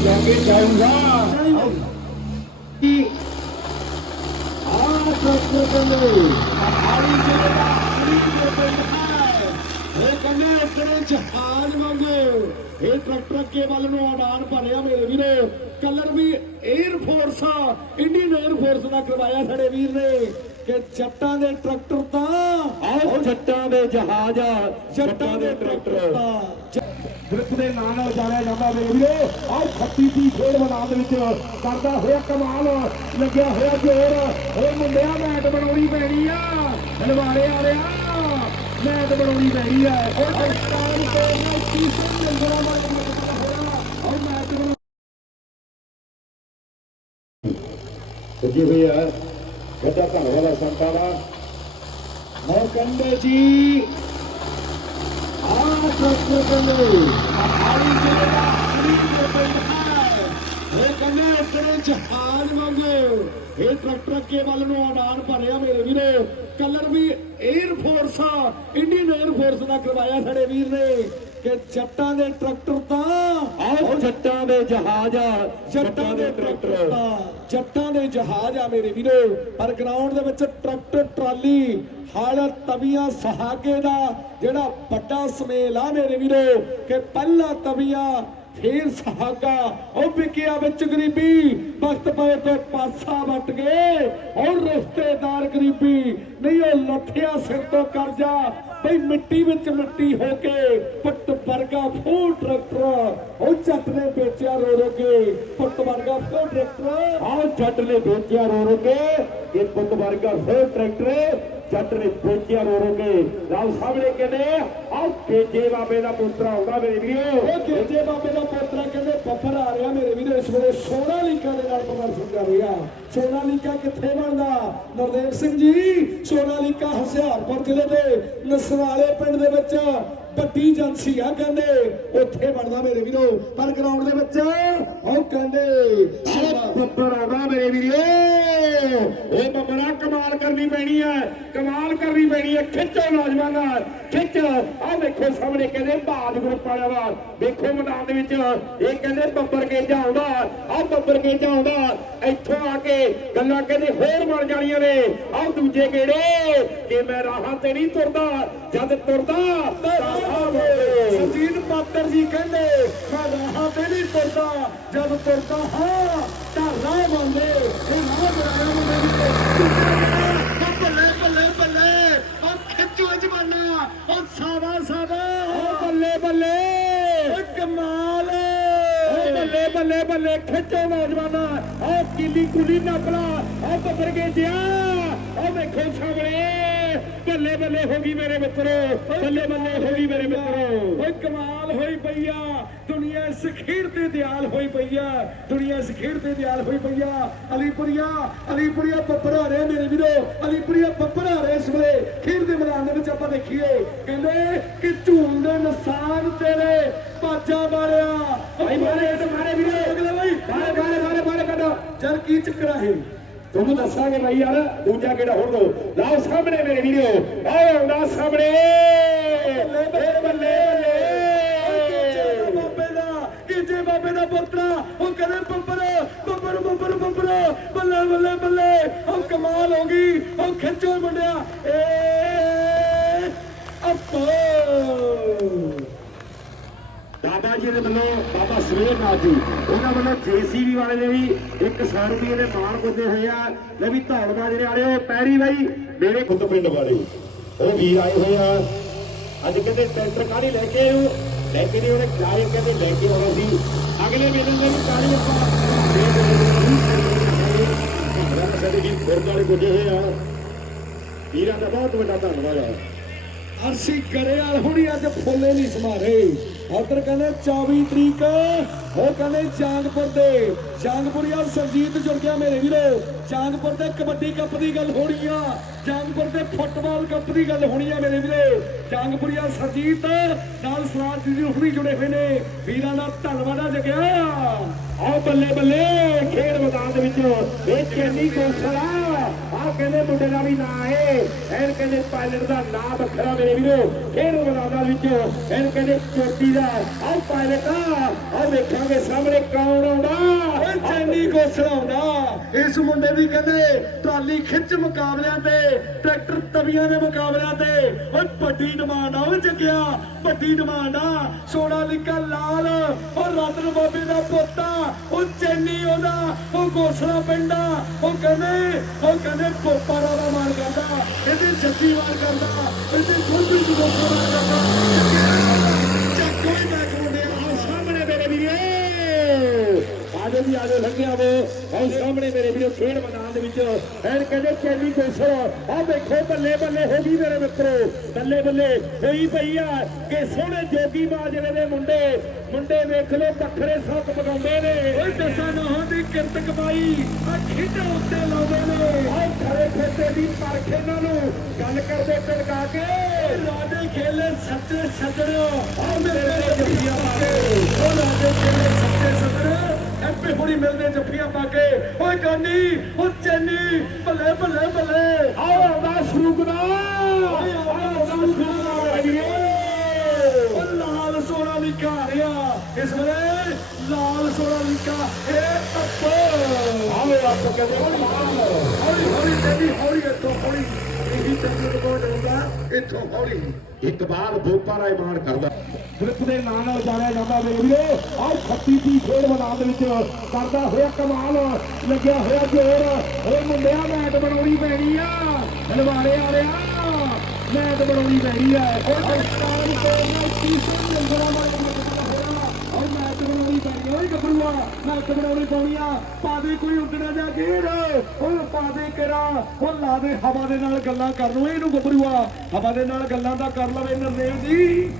लेके जाऊंगा ਜਹਾਜ਼ ਵਾਂਗੂ। ਇਹ ਟਰੈਕਟਰ ਕੇਵਲ ਨੂੰ ਆਡਾਨ ਭਰਿਆ ਮੇਰੇ ਵੀਰੇ। ਕਲਰ ਵੀ air force Indian air force ਦਾ ਕਰਵਾਇਆ ਸਾਡੇ ਵੀਰ ਨੇ। ਕਿ ਜੱਟਾਂ ਦੇ ਟਰੈਕਟਰ ਤਾਂ ਆਓ ਜੱਟਾਂ ਦੇ ਜਹਾਜ਼ ਜੱਟਾਂ ਦੇ ਟਰੈਕਟਰ ਤਾਂ। ਗ੍ਰਿਪ ਦੇ ਨਾਂ ਨਾਲ ਜਾਣਿਆ ਜਾਂਦਾ ਮੇਰੇ ਵੀਰੋ। ਆਹ 36 ਦੀ ਖੇਡ ਮੈਦਾਨ ਦੇ ਵਿੱਚ ਕਰਦਾ ਹੋਇਆ ਕਮਾਲ, ਲੱਗਿਆ ਹੋਇਆ ਜੋਰ। ਓਏ ਮੁੰਡਿਆ, ਮੈਟ ਬਣਾਉਣੀ ਪੈਣੀ ਆ। ਹਲਵਾਰੇ ਆ ਮੈਟ ਬਣਾਉਣੀ ਪੈਣੀ ਆ। ਓਏ ਪਾਕਿਸਤਾਨ ਤੇ ਨਾ ਤੀਸਰੇ ਨੰਬਰਾਂ ਵਾਲਾ ਸੱਜੇ ਹੋਏ ਆ। ਗੱਡਾ ਧੰਨਵਾਦ ਆ ਮੈਂ ਕਹਿੰਦੇ ਜੀ ਆਹ ਟਰੈਕਟਰ ਕਹਿੰਦੇ ਆੜੀ ਜਿਹੜਾ ਆੜੀ ਦੇ ਪਿੰਡ ਹੈ ਇਹ ਕਹਿੰਦੇ ਇਤਨੇ ਜਹਾਜ਼ ਵਾਂਗੂ ਇਹ ਟਰੈਕਟਰ ਅੱਗੇ ਵੱਲ ਨੂੰ ਉਡਾਨ ਭਰਿਆ ਮੇਰੇ ਵੀਰੋ ਕਲਰ ਵੀ air force Indian air force ਦਾ ਕਰਵਾਇਆ ਸਾਡੇ ਵੀਰ ਨੇ। ਕਿ ਜੱਟਾਂ ਦੇ ਟਰੈਕਟਰ ਤਾਂ ਆਓ ਜੱਟਾਂ ਦੇ ਜਹਾਜ਼ ਜੱਟਾਂ ਦੇ ਟਰੈਕਟਰ। ਤਾਂ ਜੱਟਾਂ ਦੇ ਜਹਾਜ਼ ਆ ਮੇਰੇ ਵੀਰੋ। ਪਰ ਗਰਾਊਂਡ ਦੇ ਵਿੱਚ ਟਰੈਕਟਰ ਟਰਾਲੀ ਹਲ ਤਵੀਆਂ ਸਹਾਗੇ ਦਾ ਜਿਹੜਾ ਵੱਡਾ ਸਮੇਲ ਆ ਮੇਰੇ ਵੀਰੋ ਕਿ ਪਹਿਲਾ ਤਵੀਆਂ ਫੇਰ ਸਹਾਗਾ। ਉਹ ਵਿਕਿਆ ਵਿੱਚ ਗਰੀਬੀ ਵਕਤ ਪਏ ਤੇ ਪਾਸਾ ਵੱਟ ਗਏ। ਔਰ ਰਿਸ਼ਤੇਦਾਰ ਗਰੀਬੀ ਨਹੀਂ ਉਹ ਲੱਥਿਆ ਸਿਰ ਤੋਂ ਕਰਜ਼ਾ ਬਈ ਮਿੱਟੀ ਵਿੱਚ ਮਿੱਟੀ ਹੋ ਕੇ ਪੱਟ ਵਰਗਾ ਫੋਰ ਟਰੈਕਟਰ ਉਹ ਜੱਟ ਨੇ ਵੇਚਿਆ ਰੋ ਰੋ ਕੇ ਪੱਟ ਵਰਗਾ ਫੂਲ ਟਰੈਕਟਰ ਆਹ ਜੱਟ ਨੇ ਵੇਚਿਆ ਰੋ ਰੋ ਕੇ, ਇਹ ਪੁੱਤ ਵਰਗਾ ਫੇਰ ਟਰੈਕਟਰ ਜੱਟ ਨੇ ਵੇਚਿਆ ਰੋ ਰੋ ਕੇ ਰਾਮ ਸਾਹਮਣੇ ਕਹਿੰਦੇ ਆਓ ਤੇਜੇ ਬਾਬੇ ਦਾ ਪੁੱਤਰ ਆਉਂਦਾ ਮੇਰੇ ਵੀਰੋ। ਉਹ ਗੇਜੇ ਬਾਬੇ ਦਾ ਪੋਤਰਾ ਕਹਿੰਦੇ ਬੱਬਰ ਆ ਰਿਹਾ ਮੇਰੇ ਵੀਰੋ, ਇਸ ਵੇਲੇ ਸੋਨਾ ਲੀਕਾ ਦੇ ਨਾਲ ਪ੍ਰਦਰਸ਼ਨ ਕਰ ਰਿਹਾ ਸੋਨਾ ਲੀਕਾ ਕਿੱਥੇ ਬਣਦਾ? ਨਰਦੇਵ ਸਿੰਘ ਜੀ ਸੋਨਾ ਲੀਕਾ ਹੁਸ਼ਿਆਰਪੁਰ ਜ਼ਿਲ੍ਹੇ ਦੇ ਨਸਵਾਲੇ ਪਿੰਡ ਦੇ ਵਿੱਚ ਵੱਡੀ ਏਜੰਸੀ ਆ ਕਹਿੰਦੇ ਉੱਥੇ ਬਣਦਾ ਮੇਰੇ ਵੀਰੋ ਪਰ ਗਰਾਊਂਡ ਦੇ ਵਿੱਚ ਉਹ ਕਹਿੰਦੇ ਬੱਬਰ ਆਉਂਦਾ ਮੇਰੇ ਵੀਰੋ। ਇਹ ਬੱਬਰਾ ਕਮਾਲ ਕਰਨੀ ਪੈਣੀ ਹੈ ਕਮਾਲ ਕਰਨੀ ਪੈਣੀ ਹੈ ਖਿੱਚੋ ਨੌਜਵਾਨਾਂ ਖਿੱਚ। ਆਹ ਵੇਖੋ ਸਾਹਮਣੇ ਕਹਿੰਦੇ ਬਾਜ ਗਰੁੱਪ ਵਾਲਿਆਂ ਦਾ ਵੇਖੋ ਮੈਦਾਨ ਦੇ ਵਿੱਚ ਇਹ ਕਹਿੰਦੇ ਬੱਬਰ ਕੇਜਾ ਆਉਂਦਾ। ਆਹ ਬੱਬਰ ਕੇਜਾ ਆਉਂਦਾ। ਇੱਥੋਂ ਆ ਕੇ ਗੱਲਾਂ ਕਹਿੰਦੇ ਹੋਰ ਬਣ ਜਾਣੀਆਂ ਨੇ। ਆਹ ਦੂਜੇ ਗੇੜੇ ਕਿ ਮੈਂ ਰਾਹਾਂ ਤੇ ਨਹੀਂ ਤੁਰਦਾ ਜਦ ਤੁਰਦਾ ਤਾਂ ਰਾਹਾਂ ਸੁਜੀਤ ਪਾਤਰ ਜੀ ਕਹਿੰਦੇ, ਮੈਂ ਰਾਹਾਂ ਤੇ ਨਹੀਂ ਤੁਰਦਾ, ਜਦ ਤੁਰਦਾ ਹਾਂ, ਤਾਂ ਰਾਹ ਬੰਦੇ ਇਹ ਰਾਹ ਬਣਾਇਆ ਮੁੰਡੇ ਦੀ ਬੱਲੇ ਬੱਲੇ ਬੱਲੇ ਉਹ ਖਿੱਚੋ ਜਵਾਨਾ ਉਹ ਸਾਦਾ ਸਾਦਾ ਉਹ ਬੱਲੇ ਬੱਲੇ ਉਹ ਕਮਾਲ ਓ ਬੱਲੇ ਬੱਲੇ ਖਿੱਚੋ ਨੌਜਵਾਨਾਂ। ਓ ਕਿੱਲੀ ਕੁਲੀ ਨਪਲਾ ਓ ਬੱਬਰ ਕੇ ਜਿਆ ਓ ਵੇਖੋ ਸਾਹਮਣੇ। ਬੱਲੇ ਬੱਲੇ ਹੋ ਗਈ ਮੇਰੇ ਮਿੱਤਰੋ। ਬੱਲੇ ਬੱਲੇ ਹੋ ਗਈ ਮੇਰੇ ਮਿੱਤਰੋ। ਓਏ ਕਮਾਲ ਹੋਈ ਪਈ ਦੁਨੀਆ ਇਸ ਖੇਡ ਤੇ ਦਿਆਲ ਹੋਈ ਪਈ ਆ। ਦੁਨੀਆ ਇਸ ਖੇਡ ਤੇ ਦਿਆਲ ਹੋਈ ਪਈ ਆ। ਅਲੀਪੁਰੀਆ ਅਲੀਪੁਰੀਆ ਬੱਬਰਾ ਰਹੇ ਮੇਰੇ ਵੀਰੋ। ਅਲੀਪੁਰੀਆ ਬੱਬਰਾ ਰਹੇ ਇਸ ਵੇਲੇ। ਖੇਡ ਦੇ ਮੈਦਾਨ ਦੇ ਵਿੱਚ ਆਪਾਂ ਦੇਖੀਏ। ਕਹਿੰਦੇ ਕਿ ਝੂਲ ਦੇ ਨਿਸ਼ਾਨ ਤੇਰੇ ਬਾਜਾ ਵਾਲਿਆ ਭਾਈ ਮਾਰੇ ਤੇ ਮਾਰੇ ਵੀਰੇ। ਅਗਲੇ ਬਾਈ ਮਾਰੇ ਮਾਰੇ ਮਾਰੇ ਮਾਰੇ ਕੱਢੋ। ਜਰ ਕੀ ਚੱਕਰਾ ਹੈ ਤੁਹਾਨੂੰ ਦੱਸਾਂਗੇ ਭਾਈ ਯਾਰ ਦੂਜਾ ਕਿਹੜਾ ਹੋਰ ਦੋ। ਲਾਓ ਸਾਹਮਣੇ ਮੇਰੇ ਵੀਡੀਓ। ਆਓ ਆਉਂਦਾ ਸਾਹਮਣੇ। ਬੱਲੇ ਬੱਲੇ ਕੀਜੇ ਬਾਬੇ ਦਾ? ਕੀਜੇ ਬਾਬੇ ਦਾ ਪੁੱਤਰਾ ਉਹ ਕਹਿੰਦੇ ਬੱਬਰ ਬੱਬਰ ਬੱਬਰ ਬੱਬਰ ਬੱਲੇ ਬੱਲੇ ਬੱਲੇ। ਉਹ ਕਮਾਲ ਹੋ ਗਈ। ਉਹ ਖਿੱਚੋ ਮੁੰਡਿਆ। ਏ ਅੱਪੋ। ਬਾਬਾ ਜੀ ਦੇ ਵੱਲੋਂ ਬਾਬਾ ਸਵੇਰ ਜੀ, ਉਹਨਾਂ ਵੱਲੋਂ ਜੀਸੀਬੀ ਵਾਲੇ ਨੇ ਵੀ 100 ਰੁਪਏ ਦੇ ਮਾਣ ਕੁੱਦੇ ਹੋਏ ਆ। ਲੈ ਵੀ ਧੌਣ ਬਾਜਰੇ ਵਾਲੇ ਪੈਰੀ ਬਾਈ, ਮੇਰੇ ਖੁੱਦ ਪਿੰਡ ਵਾਲੇ, ਉਹ ਵੀਰ ਆਏ ਹੋਏ ਆ। ਅੱਜ ਕਹਿੰਦੇ ਟਰੈਕਟਰ ਕਾਹਦੀ ਲੈ ਕੇ ਆਏ ਲੈ ਕੇ ਨਹੀਂ ਉਹਨੇ ਕਿਰਾਏ ਕਹਿੰਦੇ ਲੈ ਕੇ ਆਉਣਾ ਸੀ। ਅਗਲੇ ਮੇਲੇ ਦੇ ਵੀ ਕਾਹਦੀ ਆਪਾਂ ਸਾਡੇ ਵੀ ਖੁਰਦ ਪੁੱਜੇ ਹੋਏ ਆ ਵੀਰਾਂ ਦਾ ਬਹੁਤ ਵੱਡਾ ਧੰਨਵਾਦ ਆ। ਅਰਸੀ ਕਰਿਆਲ ਹੁਣੀ ਅੱਜ ਫੁੱਲੇ ਨਹੀਂ ਸਮਾਰੇ। ਉਧਰ ਕਹਿੰਦੇ 24 ਤਰੀਕ ਉਹ ਕਹਿੰਦੇ ਜਾਂਗਪੁਰ ਦੇ। ਜਾਂਗਪੁਰੀਆ ਸਰਜੀਤ ਜੁੜ ਗਿਆ ਮੇਰੇ ਵੀਰੋ। ਜਾਂਗਪੁਰ ਦੇ ਕਬੱਡੀ ਕੱਪ ਦੀ ਗੱਲ ਹੋਣੀ ਆ। ਜਾਂਗਪੁਰ ਦੇ ਫੁੱਟਬਾਲ ਕੱਪ ਦੀ ਗੱਲ ਹੋਣੀ ਆ ਮੇਰੇ ਵੀਰੋ। ਜਾਂਗਪੁਰੀਆ ਸਰਜੀਤ ਨਾਲ ਸਰਾਜ ਜੀ ਹੁਣੀ ਜੁੜੇ ਹੋਏ ਨੇ। ਵੀਰਾਂ ਦਾ ਧੰਨਵਾਦ ਆ ਜਗਿਆ। ਆਓ ਬੱਲੇ ਬੱਲੇ, ਖੇਡ ਮੈਦਾਨ ਦੇ ਵਿੱਚ। ਇਹ ਚੈਨੀ ਕੋਸਲਾ ਆਹ ਕਹਿੰਦੇ ਮੁੰਡੇ ਦਾ ਵੀ ਨਾਂ ਏ ਐਨ ਕਹਿੰਦੇ ਪਾਇਲਟ ਦਾ ਨਾਂ ਵੱਖਰਾ ਮੇਰੇ ਵੀਰੋ। ਖੇਡ ਮੈਦਾਨਾਂ ਵਿੱਚ। ਐਨ ਕਹਿੰਦੇ ਚੋਟੀ ਦਾ, ਆਹ ਪਾਇਲਟ ਆ। ਆਹ ਵੇਖਾਂਗੇ ਸਾਹਮਣੇ ਕੌਣ ਆਉਂਦਾ? ਓਏ ਚੈਨੀ ਗੋਸਲਾ ਆਉਂਦਾ। ਇਸ ਮੁੰਡੇ ਦੀ ਕਹਿੰਦੇ ਟਰਾਲੀ ਖਿੱਚ ਮੁਕਾਬਲਿਆਂ ਤੇ, ਟਰੈਕਟਰ ਤਵੀਆਂ ਦੇ ਮੁਕਾਬਲਿਆਂ ਤੇ। ਓਏ ਵੱਡੀ ਡਿਮਾਂਡ ਆ ਉਹ ਜੱਗਿਆ, ਵੱਡੀ ਡਿਮਾਂਡ ਆ। ਸੋਨਾ ਲਿਕਾ ਲਾਲ ਉਹ ਰਤਨ ਬਾਬੇ ਦਾ ਪੋਤਾ ਉਹ ਚੈਨੀ ਉਹਦਾ ਉਹ ਗੋਸਲਾ ਪਿੰਡਾ ਉਹ ਕਹਿੰਦੇ ਉਹ ਕਹਿੰਦੇ ਕੋਪਾਰਾ ਦਾ ਮਾਰ ਕਰਦਾ, ਇਹਦੇ ਜੱਤੀ ਮਾਰ ਕਰਦਾ, ਇਹਦੇ ਗੁਰਬੀ ਦੀ ਗੋਸਲਾ ਆਜੋ ਵੀ ਆਜੋ ਲੰਘਿਆ ਵੇ। ਆਹ ਸਾਹਮਣੇ ਮੇਰੇ ਵੀਰੋ ਖੇਡ ਮੈਦਾਨ ਦੇ ਵਿੱਚ। ਐਨ ਕਹਿੰਦੇ ਚੈਨੀ ਕੋਸਰ ਆਹ ਵੇਖੋ ਬੱਲੇ ਬੱਲੇ ਹੋ ਗਈ ਮੇਰੇ ਮਿੱਤਰੋ। ਬੱਲੇ ਬੱਲੇ ਹੋਈ ਪਈ ਆ ਕਿ ਸੋਹਣੇ ਜੋਗੀ ਮਾਜਰੇ ਦੇ ਮੁੰਡੇ ਮੁੰਡੇ ਵੇਖ ਲੋ ਵੱਖਰੇ ਸੱਤ ਮਗਾਉਂਦੇ ਨੇ। ਓਏ ਦਸਾਂ ਨਹਾਂ ਦੀ ਕਿਰਤ ਕਮਾਈ ਆ ਖੇਡਾਂ ਉੱਤੇ ਲਾਉਂਦੇ ਨੇ। ਆਹ ਖੜੇ ਖੇਤੇ ਦੀ ਪਰਖ ਇਹਨਾਂ ਨੂੰ। ਗੱਲ ਕਰਦੇ ਟਲਕਾ ਕੇ। ਰਾਜੇ ਖੇਲੇ ਸੱਚੇ ਸੱਜਣੋ ਆ ਮੇਰੇ ਜੱਫੀਆਂ ਪਾ ਕੇ। ਉਹ ਰਾਜੇ ਖੇਲੇ ਸੱਚੇ ਸੱਜਣੋ ਐਪੇ ਹੁਣੀ ਮਿਲਦੇ ਜੱਫੀਆਂ ਪਾ ਕੇ। ਓਏ ਗਾਨੀ ਉਹ ਚੈਨੀ ਸ਼ੂਕ ਦਾ ਆਹ ਆਉਂਦਾ ਸ਼ੂਕ ਦਾ ਉਹ ਲਾਲ ਸੋਨਾ ਲਿਖਾ ਰਿਹਾ ਇਸ ਵੇਲੇ ਲਾਲ ਸੋਨਾ ਲਿਖਾ ਇਹ ਤੱਪੋ ਆਵੇ ਕਹਿੰਦੇ ਹੌਲੀ ਹੌਲੀ ਤੇਰੀ ਹੌਲੀ ਇੱਥੋਂ ਹੌਲੀ। ਇਹੀ ਤੈਨੂੰ ਕੋਲ ਜਾਂਦਾ ਇੱਥੋਂ ਹੌਲੀ। ਇਕਬਾਲ ਬੋਪਾ ਰਾਏ ਮਾਨ ਕਰਦਾ। ਗ੍ਰਿਪ ਦੇ ਨਾਂ ਨਾਲ ਜਾਣਿਆ ਜਾਂਦਾ ਮੇਰੇ ਵੀਰੋ। ਆਹ 36 ਦੀ ਖੇਡ ਮੈਦਾਨ ਦੇ ਵਿੱਚ ਕਰਦਾ ਹੋਇਆ ਕਮਾਲ। ਲੱਗਿਆ ਹੋਇਆ ਜ਼ੋਰ। ਓਏ ਮੁੰਡਿਆ ਮੈਟ ਬਣਾਉਣੀ ਪੈਣੀ ਆ। ਹਲਵਾਰੇ ਵਾਲਿਆ ਮੈਟ ਬਣਾਉਣੀ ਪੈਣੀ ਆ। ਓਏ ਪਾਕਿਸਤਾਨ ਤੋਂ ਨਾ ਤੀਸਰੇ ਲੰਗਰਾਂ ਵਾਲੇ ਔਰ ਮੈਚ ਬਣਾਉਣੀ ਪੈਣੀ ਓਏ ਗੱਭਰੂਆ ਬਣਾਉਣੀ ਪਾਉਣੀ ਆ ਪਾ ਦੇ ਕੋਈ ਉੱਡਣਾ ਜਾ ਗੇੜ। ਉਹ ਪਾ ਦੇ ਕਿਰਾ ਉਹ ਲਾ ਦੇ ਹਵਾ ਦੇ ਨਾਲ ਗੱਲਾਂ ਕਰ ਲਓ ਇਹਨੂੰ ਗੱਭਰੂਆ। ਹਵਾ ਦੇ ਨਾਲ ਗੱਲਾਂ ਤਾਂ ਕਰ ਲਵੇ ਨਰਦੇਵ ਜੀ।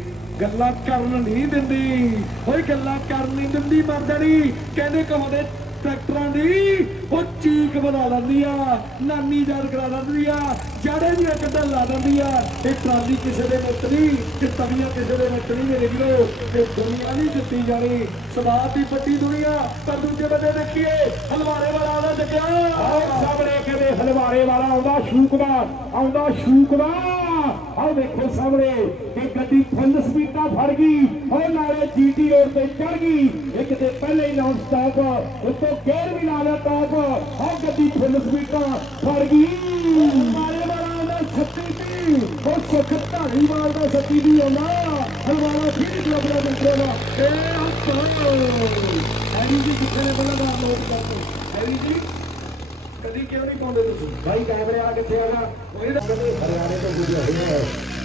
ਗੱਲਾਂ ਕਰਨ ਨਹੀਂ ਦਿੰਦੀ। ਓਏ ਗੱਲਾਂ ਕਰਨ ਨਹੀਂ ਦਿੰਦੀ ਮਰਦਣੀ ਕਹਿੰਦੇ ਕਹੋਦੇ ਟਰੈਕਟਰਾਂ ਦੀ, ਉਹ ਚੀਕ ਬਣਾ ਲੈਂਦੀ ਆ, ਨਾਨੀ ਯਾਦ ਕਰਾ ਦਿੰਦੀ ਆ, ਜਾੜੇ ਦੀਆਂ ਕੱਢਣ ਲਾ ਦਿੰਦੀ ਆ। ਇਹ ਟਰਾਲੀ ਕਿਸੇ ਦੇ ਮੁੱਤ ਨਹੀਂ ਤੇ ਤਵੀਆਂ ਕਿਸੇ ਦੇ ਮੁੱਤ ਨਹੀਂ ਮੇਰੇ ਵੀਰੋ। ਇਹ ਦੁਨੀਆ ਨਹੀਂ ਜਿੱਤੀ ਜਾਣੀ ਸਵਾਦ ਦੀ ਵੱਡੀ ਦੁਨੀਆ। ਪਰ ਦੂਜੇ ਬੰਦੇ ਦੇਖੀਏ, ਹਲਵਾਰੇ ਵਾਲਾ ਆਉਂਦਾ ਜੱਗਿਆ ਸਾਹਮਣੇ ਕਹਿੰਦੇ ਹਲਵਾਰੇ ਵਾਲਾ ਆਉਂਦਾ ਸ਼ੂਕ ਆਉਂਦਾ ਸ਼ੂਕ ਆਹ ਦੇਖੋ ਸਾਹਮਣੇ ਇਹ ਗੱਡੀ ਫੁੱਲ ਸਪੀਡਾਂ ਫੜ ਗਈ, ਉਹ ਨਾਲੇ ਜੀਟੀ ਰੋਡ ਤੇ ਚੜ ਗਈ। ਇੱਕ ਤੇ ਪਹਿਲੇ ਹੀ ਨਾਨ ਸਟਾਪ ਉੱਤੋਂ ਗੇਅਰ ਵੀ ਲਾ ਲਿਆ ਟਾਪ ਆਹ ਗੱਡੀ ਫੁੱਲ ਸਪੀਡਾਂ ਫੜ ਗਈ। ਹਲਵਾਰੇ ਵਾਲਾ ਆਉਂਦਾ ਛੱਤੀ ਦੀ ਉਹ ਸੁੱਖ ਧਾਰੀਵਾਲ ਦਾ ਛੱਤੀ ਦੀ ਆਉਂਦਾ। ਹਲਵਾਰਾ ਫਿਰ ਕਲੱਬ ਦਾ ਮਿੱਤਰ ਦਾ। ਇਹ ਹੱਥੋਂ। ਐਡੀ ਜੀ ਕਿੱਥੇ ਨੇ ਪਹਿਲਾਂ ਦਾ ਨੋਟ ਕਰਦੇ ਐਡੀ ਜੀ। ਕਦੀ ਕਿਉਂ ਨਹੀਂ ਪਾਉਂਦੇ ਤੁਸੀਂ? ਭਾਈ ਕੈਮਰੇ ਵਾਲਾ ਕਿੱਥੇ ਹੈਗਾ? ਕੋਈ ਨਾ ਕਹਿੰਦੇ ਹਰਿਆਣੇ ਤੋਂ ਗੁਜਰੇ ਹੋਏ ਹੈ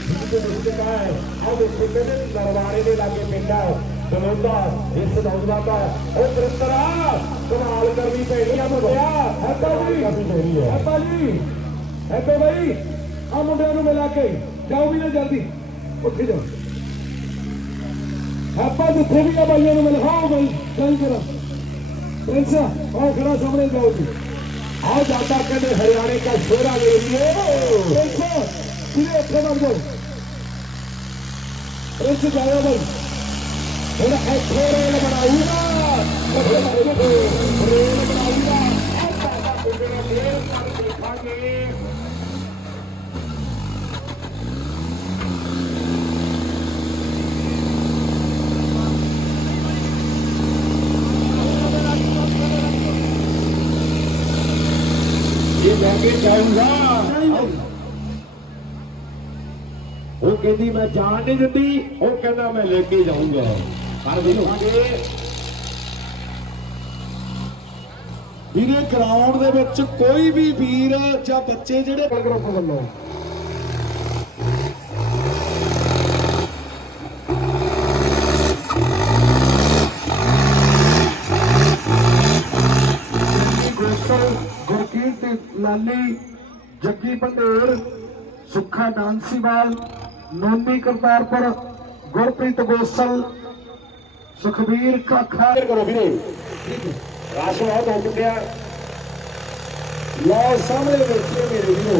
ਜਿੱਥੇ ਮੁੱਦੇ ਕਾ ਹੈ? ਆਹ ਦੇਖੋ ਕਹਿੰਦੇ ਦੇ ਲਾਗੇ ਪਿੰਡ ਹੈ ਬਨੋਦਾ ਇਸ ਨੌਜਵਾਨ ਦਾ। ਉਹ ਦਰਤਰਾ ਕਮਾਲ ਕਰਨੀ ਪੈਣੀ ਆ ਮੁੰਡਿਆ। ਹੈਪਾ ਜੀ। ਕਰਨੀ ਪੈਣੀ ਹੈ ਹੈਪਾ ਜੀ। ਹੈਪਾ ਭਾਈ ਆ ਮੁੰਡਿਆਂ ਨੂੰ ਮਿਲਾ ਕੇ। ਜਾਓ ਵੀ ਨਾ ਜਲਦੀ। ਉੱਥੇ ਜਾਓ। ਹੈਪਾ ਜਿੱਥੇ ਵੀ ਆ ਭਾਈਆਂ ਨੂੰ ਮਿਲਾਓ ਭਾਈ ਜਲਦੀ ਕਰੋ ਪ੍ਰਿੰਸ ਖੜਾ ਸਾਹਮਣੇ ਜਾਓ ਜੀ। ਆਹ ਜਾਂਦਾ ਕਹਿੰਦੇ ਹਰਿਆਣੇ ਦਾ ਸ਼ੋਰਾ ਲੈ ਲਿਓ ਪ੍ਰਿੰਸ ਤੁਸੀਂ ਇੱਥੇ ਵੜ ਜਾਓ ਪ੍ਰਿੰਸ ਜਾਓ ਹੁਣ ਇੱਥੇ ਰੇਲ ਬਣਾਊਗਾ ਰੇਲ ਬਣਾਊਗਾ ਆਹ ਸਾਡਾ ਗੁਜਰਾ ਰੇਲ ਕਰ ਦੇਖਾਂਗੇ ਲੈ ਕੇ ਜਾਊਗਾ ਉਹ ਕਹਿੰਦੀ, ਮੈਂ ਜਾਣ ਨਹੀਂ ਦਿੰਦੀ ਉਹ ਕਹਿੰਦਾ, ਮੈਂ ਲੈ ਕੇ ਜਾਊਂਗਾ। ਪਰ ਵੀ ਹੋਵਾਂਗੇ ਵੀਰੇ ਗਰਾਊਂਡ ਦੇ ਵਿੱਚ ਕੋਈ ਵੀ ਵੀਰ ਜਾਂ ਬੱਚੇ ਜਿਹੜੇ ਗਰੁੱਪ ਵੱਲੋਂ ਲਾਲੀ ਜੱਗੀ ਪੰਡੇਰ, ਸੁੱਖਾ ਡਾਂਸੀਵਾਲ ਨੋਨੀ ਕਰਤਾਰਪੁਰ, ਗੁਰਪ੍ਰੀਤ ਗੋਸਲ, ਸੁਖਬੀਰ ਕਾਖਾ। ਕਰੋ ਵੀਰੇ। ਰਾਸ਼ ਬਹੁਤ ਹੋ ਚੁੱਕਿਆ। ਲਓ, ਸਾਹਮਣੇ ਵੇਖੀਏ ਮੇਰੇ ਵੀਰੋ।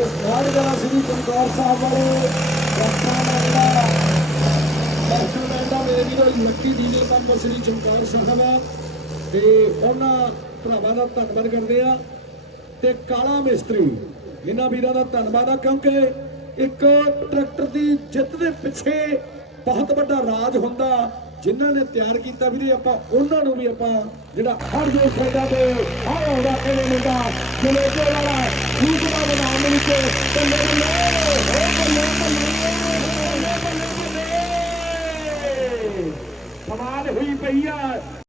ਇਸ ਨਾੜਗਲਾ ਸ੍ਰੀ ਚਮਕੌਰ ਸਾਹਿਬ ਵਾਲੇ ਡਾਕਟਰ ਮੈਂਦਾ ਡਾਕਟਰ ਮੈਂਦਾ ਮੇਰੇ ਵੀਰੋ Lucky diesel pump Shri Chamkaur Sahib ਤੇ ਉਹਨਾਂ ਭਰਾਵਾਂ ਦਾ ਧੰਨਵਾਦ ਕਰਦੇ ਆ ਤੇ ਕਾਲਾ ਮਿਸਤਰੀ। ਇਹਨਾਂ ਵੀਰਾਂ ਦਾ ਧੰਨਵਾਦ ਆ, ਕਿਉਂਕਿ ਇੱਕ ਟਰੈਕਟਰ ਦੀ ਜਿੱਤ ਦੇ ਪਿੱਛੇ ਬਹੁਤ ਵੱਡਾ ਰਾਜ ਹੁੰਦਾ, ਜਿਨ੍ਹਾਂ ਨੇ ਤਿਆਰ ਕੀਤਾ ਵੀਰੇ, ਆਪਾਂ ਉਹਨਾਂ ਨੂੰ ਵੀ ਆਪਾਂ ਜਿਹੜਾ ਹਰ ਜੋ ਸਾਈਡਾਂ ਤੇ ਆਹ ਆਉਂਦਾ ਕਿਵੇਂ ਮੁੰਡਾ ਜਲੇਜੇ ਵਾਲਾ ਦੂਸਰਾ ਮੈਦਾਨ ਦੇ ਵਿੱਚ ਬੱਲੇ ਬੱਲੇ ਓ ਬੱਲੇ ਬੱਲੇ ਬੱਲੇ ਬੱਲੇ ਕਮਾਲ ਹੋਈ ਪਈ ਆ